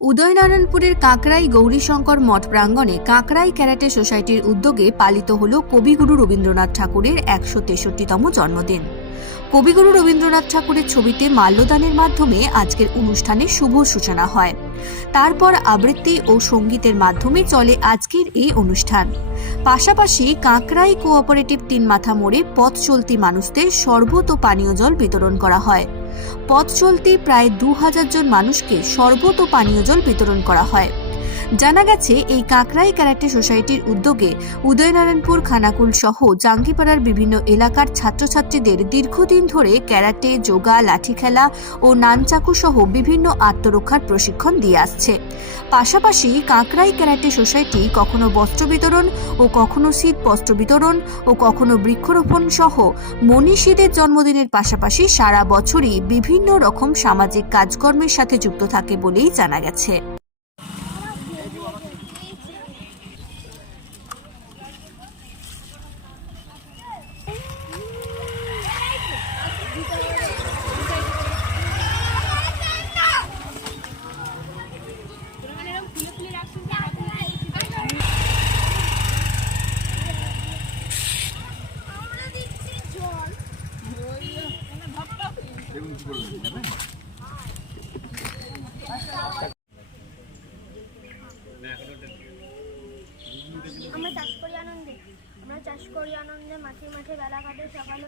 উদয়নারায়ণপুরের কাকরাই গৌরীশঙ্কর মঠ প্রাঙ্গণে কাকরাই ক্যারাটে সোসাইটির উদ্যোগে পালিত হল কবিগুরু রবীন্দ্রনাথ ঠাকুরের একশো তেষট্টিতম জন্মদিন। কবিগুরু রবীন্দ্রনাথ ঠাকুরের ছবিতে মাল্যদানের মাধ্যমে আজকের অনুষ্ঠানে শুভ সূচনা হয়। তারপর আবৃত্তি ও সঙ্গীতের মাধ্যমে চলে আজকের এই অনুষ্ঠান। পাশাপাশি কাকরাই কোঅপারেটিভ তিন মাথা মোড়ে পথ চলতি মানুষদের শরবত ও পানীয় জল বিতরণ করা হয়। পথ চলতি প্রায় দু হাজার জন মানুষকে শরবত ও পানীয় জল বিতরণ করা হয়। জানা গেছে, এই কাকরাই ক্যারাটে সোসাইটির উদ্যোগে উদয়নারায়ণপুর, খানাকুল সহ জাঙ্গিপাড়ার বিভিন্ন এলাকার ছাত্রছাত্রীদের দীর্ঘদিন ধরে ক্যারাটে, যোগা, লাঠি খেলা ও নানচাকু সহ বিভিন্ন আত্মরক্ষার প্রশিক্ষণ দিয়ে আসছে। পাশাপাশি কাকরাই ক্যারাটে সোসাইটি কখনো বস্ত্র বিতরণ ও কখনো শীত বস্ত্র বিতরণ ও কখনো বৃক্ষরোপণ সহ মনীষীদের জন্মদিনের পাশাপাশি সারা বছরই বিভিন্ন রকম সামাজিক কাজকর্মের সাথে যুক্ত থাকে বলেই জানা গেছে। আমরা চাষ করি আনন্দে। আমরা চাষ করি আনন্দে মাঠে মাঠে বেলা কাটে সকালে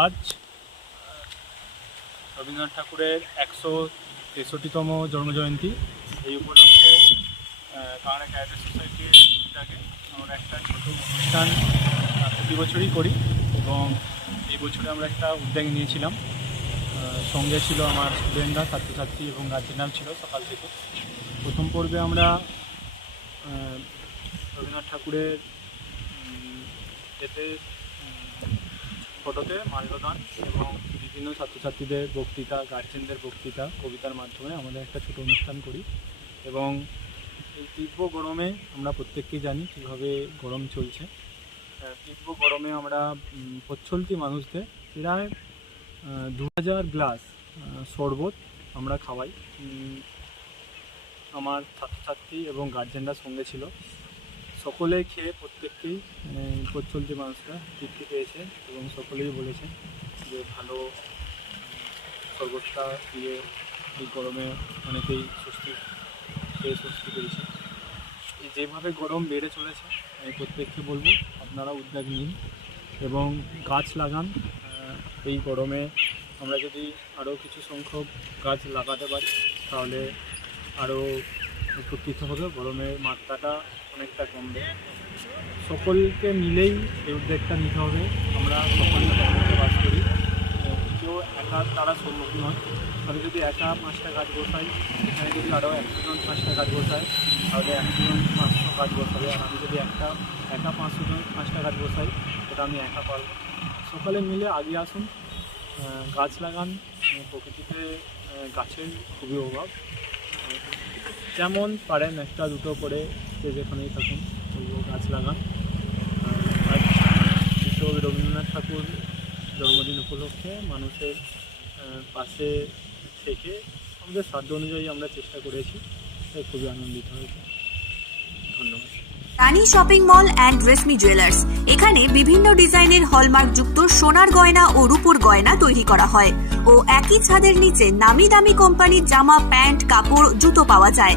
আজ রবীন্দ্রনাথ ঠাকুরের একশো তেষট্টিতম জন্মজয়ন্তী। এই উপলক্ষে কানাডা ক্যারাটে সোসাইটির উদ্যোগে আমরা একটা ছোটো অনুষ্ঠান প্রতি বছরই করি এবং এই বছরে আমরা একটা উদ্যোগ নিয়েছিলাম। সঙ্গে ছিল আমার স্টুডেন্টরা, ছাত্রছাত্রী এবং গার্জেনরাও ছিল সকাল থেকে। প্রথম পর্বে আমরা রবীন্দ্রনাথ ঠাকুরের এতে ফটোতে মাল্যদান এবং বিভিন্ন ছাত্রছাত্রীদের বক্তৃতা গার্জেনদের বক্তৃতা, কবিতার মাধ্যমে আমাদের একটা ছোটো অনুষ্ঠান করি। এবং এই তীব্র গরমে আমরা প্রত্যেককেই জানি কীভাবে গরম চলছে। তীব্র গরমে আমরা পথচলতি মানুষদের। প্রায় দু হাজার গ্লাস শরবত আমরা খাওয়াই। আমার ছাত্রছাত্রী এবং গার্জেনরা সঙ্গে ছিল। সকলে খেয়ে প্রত্যেককেই মানে পথ চলতি মানুষরা তৃপ্তি পেয়েছে এবং সকলেই বলেছে যে ভালো শরবতটা দিয়ে এই গরমে অনেকেই স্বস্তি, খেয়ে স্বস্তি পেয়েছে। যেভাবে গরম বেড়ে চলেছে, আমি প্রত্যেককে বলব, আপনারা উদ্যোগ নিন এবং গাছ লাগান। এই গরমে আমরা যদি আরও কিছু সংখ্যক গাছ লাগাতে পারি, তাহলে আরও উপকৃত হবে। গরমের মাত্রাটা অনেকটা কমবে সকলকে মিলেই এই উদ্যোগটা নিতে হবে। আমরা সকলে বাস করি। কেউ একা তারা সম্মুখীন নয়। আমি যদি একা পাঁচটা গাছ বসাই, এখানে যদি আরও একশোজন পাঁচটা গাছ বসায়, তাহলে একশোজন পাঁচশো গাছ বসাবে। আর আমি যদি একটা, একা পাঁচশো জন পাঁচটা গাছ বসাই, সেটা আমি একা পারব। সকলে মিলে আগে আসুন। গাছ লাগান। প্রকৃতিতে গাছের খুবই অভাব। যেমন পারেন একটা দুটো করে যে যেখানেই থাকুন বলব গাছ লাগান। আজ বিশ্বকবি রবীন্দ্রনাথ ঠাকুর জন্মদিন উপলক্ষে মানুষের পাশে থেকে আমাদের সাধ্য অনুযায়ী আমরা চেষ্টা করেছি, তাই খুবই আনন্দিত হয়েছে। ধন্যবাদ। Rani shopping mall and Reshmi jewellers. এখানে বিভিন্ন ডিজাইনের হলমার্ক যুক্ত সোনার গয়না ও রূপোর গয়না তৈরি করা হয়। ও একই ছাদের নিচে নামি দামি কোম্পানির জামা, প্যান্ট, কাপড়, জুতো পাওয়া যায়।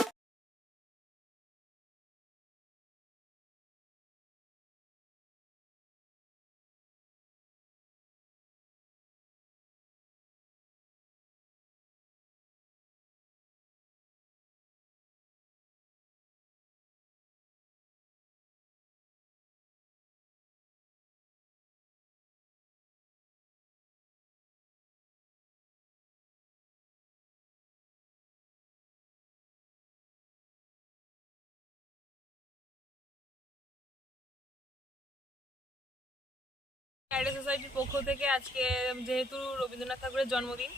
ক্যাডে সোসাইটির পক্ষ থেকে আজকে যেহেতু রবীন্দ্রনাথ ঠাকুরের জন্মদিন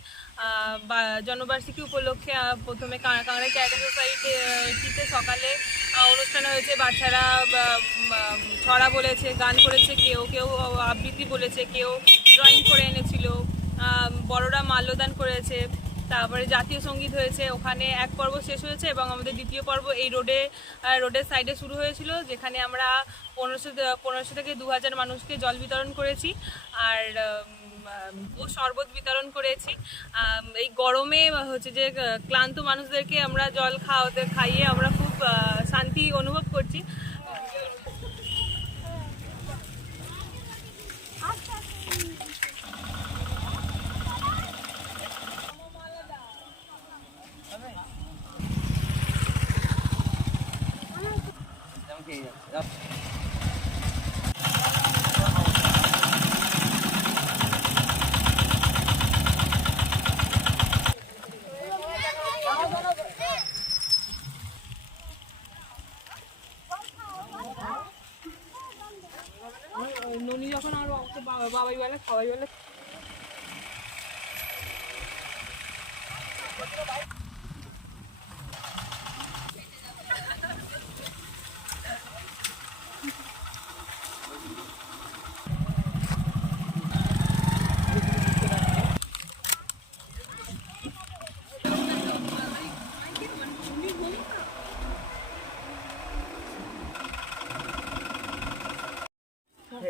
জন্মবার্ষিকী উপলক্ষে প্রথমে কাঁকড়ে ক্যাডে সোসাইটিতে সকালে অনুষ্ঠান হয়েছে। বাচ্চারা ছড়া বলেছে, গান করেছে, কেউ কেউ আবৃত্তি বলেছে, কেউ ড্রয়িং করে এনেছিল। বড়রা মাল্যদান করেছে। তারপরে জাতীয় সংগীত হয়েছে, ওখানে এক পর্ব শেষ হয়েছে এবং আমাদের দ্বিতীয় পর্ব এই রোডে রোডের সাইডে শুরু হয়েছিল, যেখানে আমরা পনেরোশো পনেরোশো থেকে দু হাজার মানুষকে জল বিতরণ করেছি আর ও শরবত বিতরণ করেছি। এই গরমে হচ্ছে যে ক্লান্ত মানুষদেরকে আমরা জল খাওয়াতে, খাইয়ে আমরা খুব শান্তি অনুভব করছি। ননি যখন আর ওকে বাবা- বাবাই বলে সবাই বলে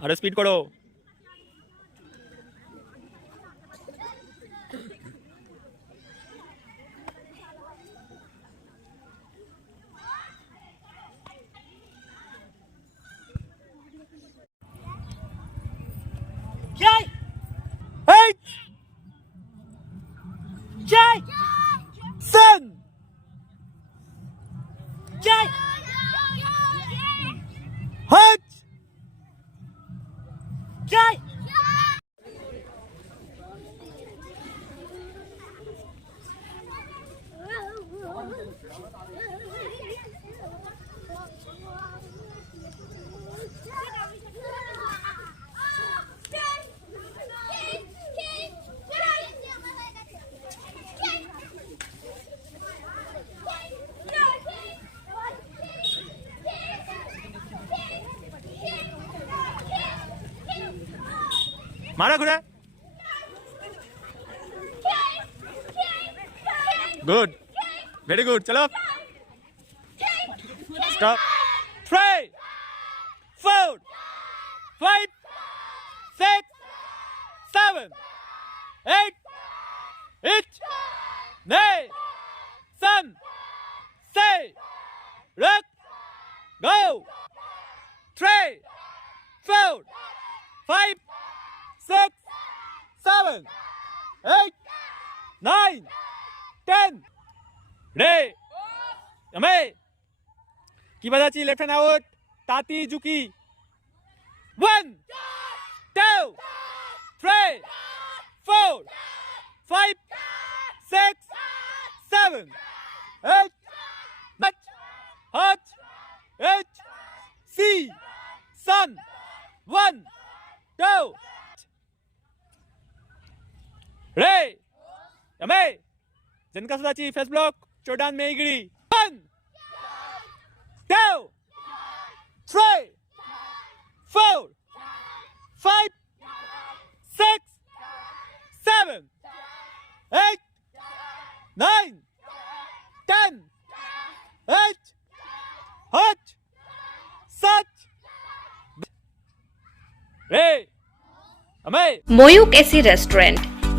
আরও স্পিড করো। 该 মারা ঘুরে। গুড ভেরি গুড চলো। Stop three four five six seven eight eight nine seven, six, look, go, three, four, five, six, seven, eight, nine, ten. আমি কি বাজাচ্ছি লেফট হ্যান্ড আউট তাতি Juki one two three four five six seven, eight, तेंका सुद्दाची face block चोडान मेळगडी one देव three four five six seven eight nine ten eight हट सच रे अमे मयूक ऐसी रेस्टोरेंट